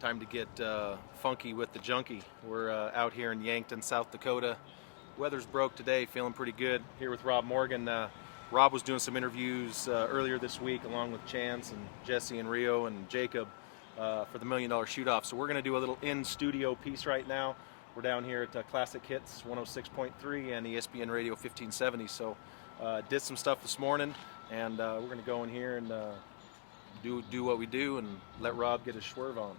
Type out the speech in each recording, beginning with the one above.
Time to get funky with the junkie. We're out here in Yankton, South Dakota. Weather's broke today, feeling pretty good. Here with Rob Morgan. Rob was doing some interviews earlier this week along with Chance and Jesse and Rio and Jacob for the $1 Million Shoot-Off. So we're going to do a little in-studio piece right now. We're down here at Classic Hits 106.3 and ESPN Radio 1570. So did some stuff this morning, and we're going to go in here and do what we do and let Rob get his swerve on.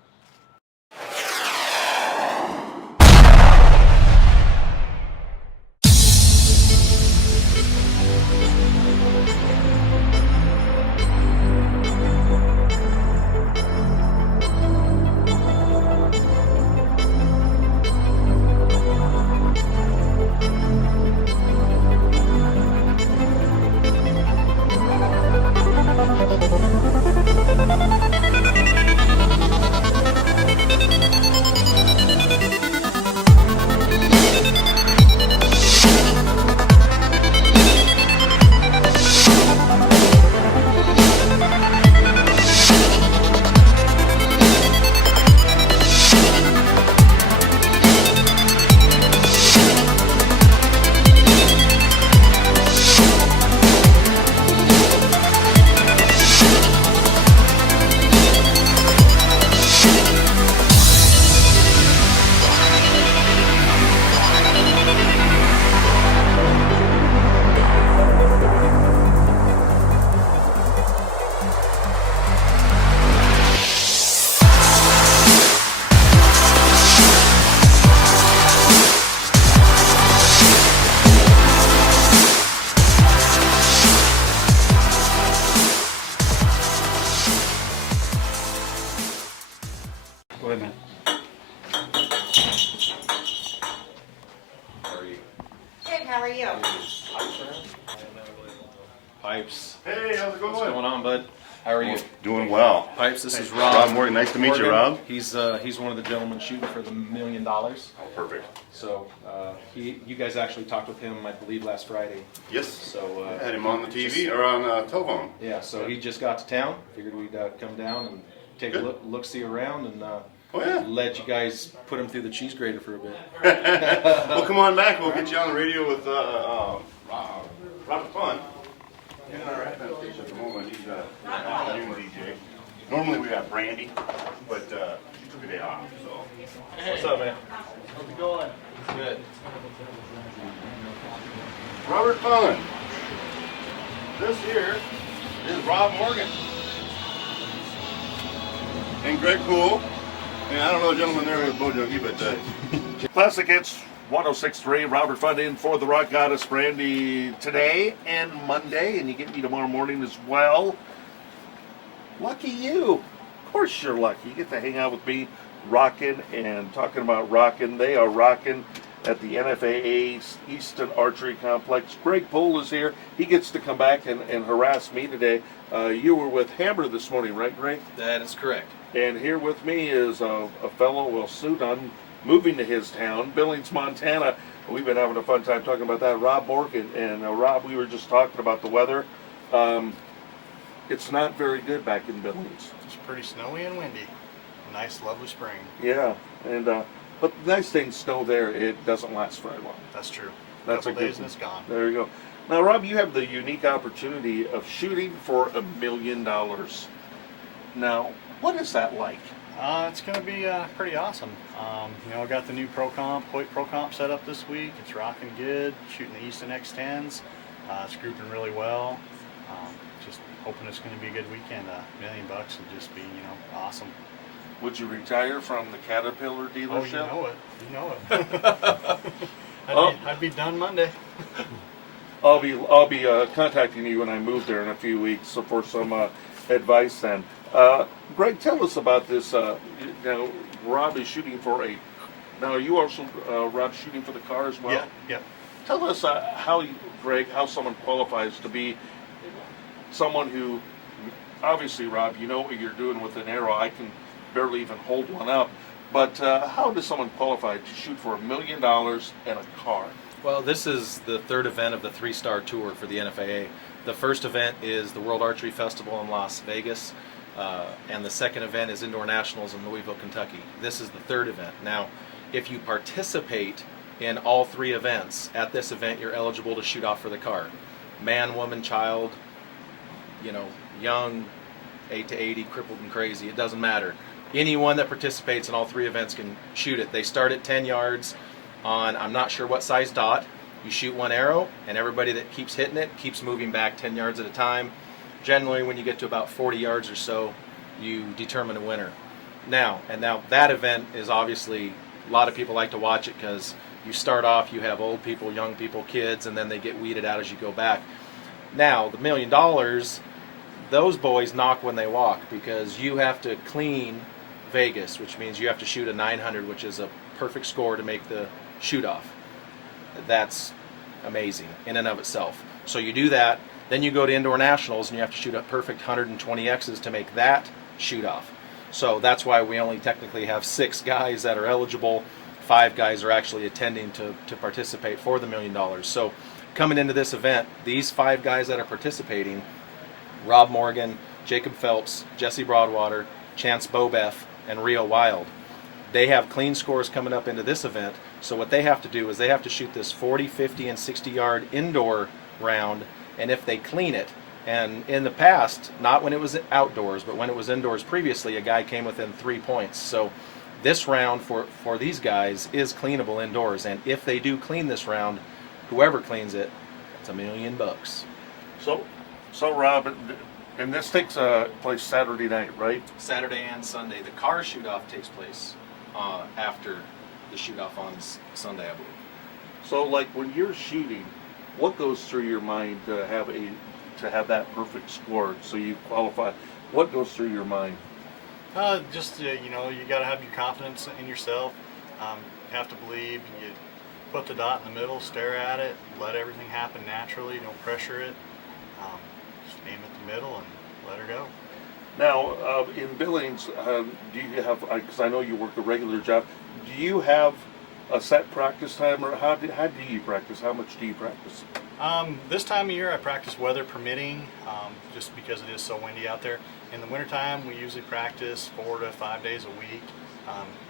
Wait a minute. Good, how are you? Pipes. Hey, how's it going? What's going on, bud? How are you? Doing well. Pipes, this is Rob. Rob Morgan, nice to meet you, Rob. He's one of the gentlemen shooting for the $1 million. Oh, perfect. So you guys actually talked with him, I believe, last Friday. Yes. So I had him on the TV or on telephone. Yeah, so he just got to town. Figured we'd come down and take a look, see around, and let you guys put him through the cheese grater for a bit. Well, come on back. We'll get you on the radio with Robert Fun. In our FM station at the moment, he's afternoon DJ. Normally we have Brandy, but she took a day off. So. What's up, man? How's it going? Good. Robert Fun. This here is Rob Morgan. And Greg Poole. And I don't know the gentleman there with Bo Junkie, but Classic Hits 106.3. Robert Fund in for the Rock Goddess Brandy today and Monday, and you get me tomorrow morning as well. Lucky you. Of course you're lucky. You get to hang out with me, rocking and talking about rocking. They are rocking at the NFAA Easton Archery Complex. Greg Poole is here. He gets to come back and harass me today. You were with Hammer this morning, right, Greg? That is correct. And here with me is a fellow, well, soon I'm moving to his town, Billings, Montana. We've been having a fun time talking about that. Rob Morgan. And Rob, we were just talking about the weather. It's not very good back in Billings. It's pretty snowy and windy. Nice, lovely spring. Yeah, and but the nice thing, snow there, it doesn't last very long. That's true. That's Couple a good days and it's gone. There you go. Now, Rob, you have the unique opportunity of shooting for $1 million. Now, what is that like? It's going to be pretty awesome. I got the new Pro Comp set up this week. It's rocking good. Shooting the Easton X10s. It's grouping really well. Just hoping it's going to be a good weekend. $1 million would just be, awesome. Would you retire from the Caterpillar dealership? Oh, you know it. I'd be done Monday. I'll be contacting you when I move there in a few weeks for some advice then. Greg, tell us about this. Rob is shooting for a. Now, are you also Rob shooting for the car as well? Yeah. Tell us how someone qualifies to be someone who, obviously, Rob, you know what you're doing with an arrow. I can barely even hold one up. But how does someone qualify to shoot for $1 million and a car? Well, this is the third event of the 3-star tour for the NFAA. The first event is the World Archery Festival in Las Vegas. and the second event is Indoor Nationals in Louisville, Kentucky. This is the third event. Now, if you participate in all three events, at this event you're eligible to shoot off for the car. Man, woman, child, young, 8 to 80, crippled and crazy, it doesn't matter. Anyone that participates in all three events can shoot it. They start at 10 yards on, I'm not sure what size dot. You shoot one arrow, and everybody that keeps hitting it keeps moving back 10 yards at a time. Generally, when you get to about 40 yards or so, you determine a winner. Now that event is obviously, a lot of people like to watch it because you start off, you have old people, young people, kids, and then they get weeded out as you go back. Now, the $1 million, those boys knock when they walk because you have to clean Vegas, which means you have to shoot a 900, which is a perfect score to make the shoot off. That's amazing in and of itself. So you do that, then you go to Indoor Nationals and you have to shoot a perfect 120 X's to make that shoot off. So that's why we only technically have 6 guys that are eligible. 5 guys are actually attending to participate for the $1 million. So coming into this event, these 5 guys that are participating, Rob Morgan, Jacob Phelps, Jesse Broadwater, Chance Bobeff, and Rio Wild, they have clean scores coming up into this event. So what they have to do is they have to shoot this 40, 50, and 60-yard indoor round, and if they clean it, and in the past, not when it was outdoors, but when it was indoors previously, a guy came within 3 points. So this round for these guys is cleanable indoors, and if they do clean this round, whoever cleans it, it's $1 million. So Rob, and this takes place Saturday night, right? Saturday and Sunday. The car shoot-off takes place after the shoot-off on Sunday, I believe. So, like when you're shooting, what goes through your mind to have that perfect score so you qualify? What goes through your mind? You got to have your confidence in yourself. You have to believe. You put the dot in the middle, stare at it, let everything happen naturally. Don't pressure it. Just aim at the middle and let her go. Now, in Billings, do you have? Because I know you work a regular job. Do you have a set practice time, or how do you practice? How much do you practice? This time of year, I practice weather permitting, just because it is so windy out there. In the wintertime, we usually practice 4 to 5 days a week.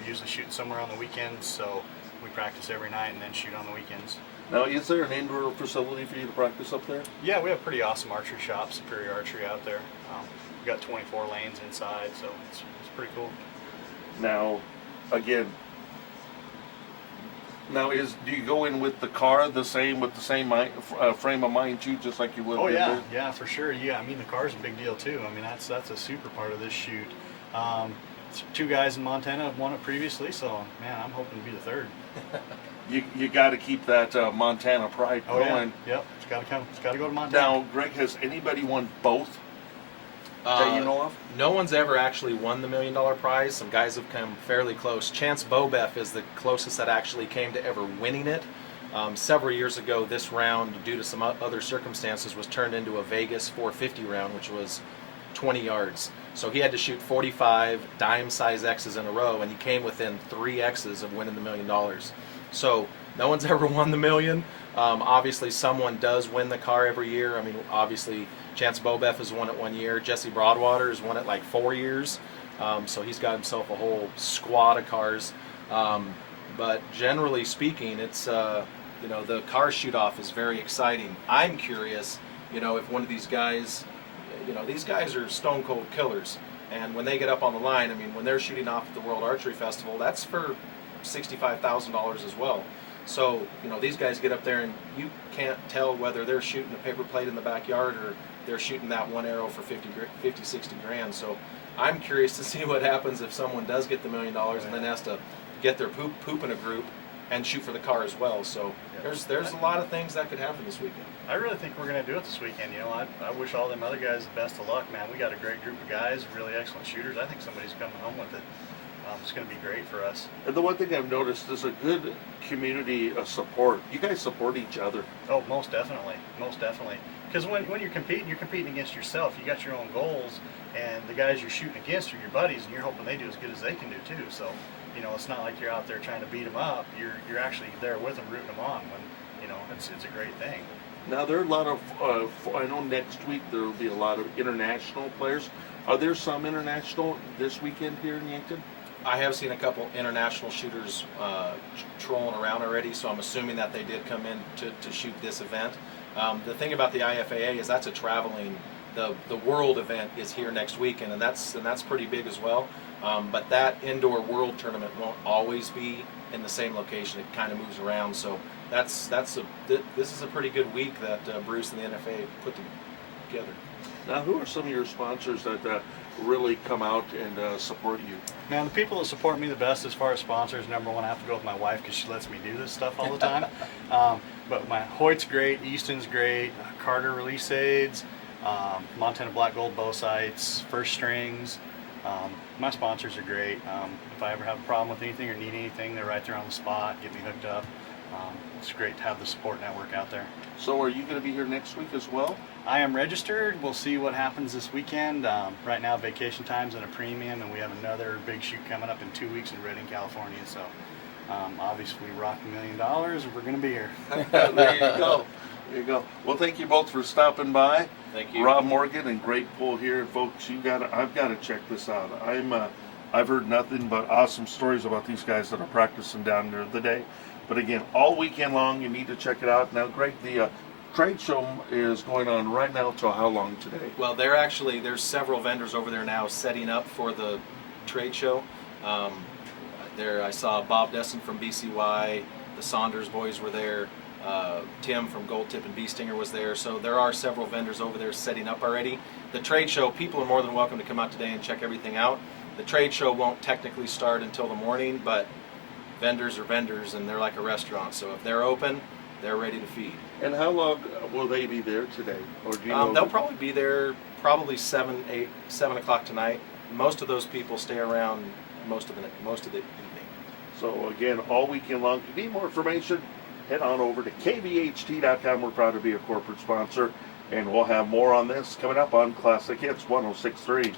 We usually shoot somewhere on the weekends, so we practice every night and then shoot on the weekends. Now, is there an indoor facility for you to practice up there? Yeah, we have a pretty awesome archery shop, Superior Archery out there. We've got 24 lanes inside, so it's pretty cool. Now, again, do you go in with the car with the same frame of mind too, just like you would? Oh yeah, for sure. Yeah, I mean the car's a big deal too. I mean that's a super part of this shoot. 2 guys in Montana have won it previously, so man, I'm hoping to be the third. You got to keep that Montana pride going. Yeah. Yep, it's got to come. It's got to go to Montana. Now, Greg, has anybody won both that you know of? No one's ever actually won the $1 million prize. Some guys have come fairly close. Chance Bobeff is the closest that actually came to ever winning it. Several years ago, this round, due to some other circumstances, was turned into a Vegas 450 round, which was 20 yards. So he had to shoot 45 dime-size X's in a row, and he came within 3 X's of winning the $1 million. So no one's ever won the million. Obviously, someone does win the car every year. I mean, obviously, Chance Bobeff has won it 1 year. Jesse Broadwater has won it like 4 years. So he's got himself a whole squad of cars. But generally speaking, it's the car shoot-off is very exciting. I'm curious, if one of these guys, these guys are stone cold killers, and when they get up on the line, I mean, when they're shooting off at the World Archery Festival, that's for $65,000 as well. So, these guys get up there and you can't tell whether they're shooting a paper plate in the backyard or they're shooting that one arrow for 50, 60 grand. So I'm curious to see what happens if someone does get the $1 million and then has to get their poop in a group and shoot for the car as well. So there's a lot of things that could happen this weekend. I really think we're going to do it this weekend. I wish all them other guys the best of luck, man. We got a great group of guys, really excellent shooters. I think somebody's coming home with it. It's going to be great for us. And the one thing I've noticed is a good community of support. You guys support each other. Oh, most definitely. Most definitely. Because when you're competing against yourself. You got your own goals, and the guys you're shooting against are your buddies, and you're hoping they do as good as they can do too. So, it's not like you're out there trying to beat them up. You're actually there with them, rooting them on. When it's a great thing. Now there are a lot of. I know next week there will be a lot of international players. Are there some international this weekend here in Yankton? I have seen a couple international shooters trolling around already, so I'm assuming that they did come in to shoot this event. The thing about the IFAA is that's a traveling, the world event is here next weekend, and that's pretty big as well. But that indoor world tournament won't always be in the same location. It kind of moves around, so this is a pretty good week that Bruce and the NFAA put together. Now, who are some of your sponsors that really come out and support you? Man, the people that support me the best as far as sponsors, number one, I have to go with my wife because she lets me do this stuff all the time. But my Hoyt's great, Easton's great, Carter Release Aids, Montana Black Gold Bow Sights, First Strings. My sponsors are great. If I ever have a problem with anything or need anything, they're right there on the spot, get me hooked up. It's great to have the support network out there. So are you going to be here next week as well? I am registered. We'll see what happens this weekend. Right now, vacation time's at a premium, and we have another big shoot coming up in 2 weeks in Redding, California. So, obviously, we rock $1 million. We're going to be here. There you go. There you go. Well, thank you both for stopping by. Thank you. Rob Morgan and great pull here, folks. I've got to check this out. I've heard nothing but awesome stories about these guys that are practicing down there today. But again, all weekend long, you need to check it out. Now, Greg, the trade show is going on right now till how long today? Well, there's several vendors over there now setting up for the trade show. I saw Bob Desson from BCY, the Saunders boys were there, Tim from Gold Tip and Bee Stinger was there. So there are several vendors over there setting up already. The trade show, people are more than welcome to come out today and check everything out. The trade show won't technically start until the morning, but vendors are vendors and they're like a restaurant. So if they're open, they're ready to feed. And how long will they be there today? Or do you know? They'll probably be there 7 o'clock tonight. Most of those people stay around most of the evening. So again, all weekend long. If you need more information, head on over to kvht.com. We're proud to be a corporate sponsor, and we'll have more on this coming up on Classic Hits 106.3.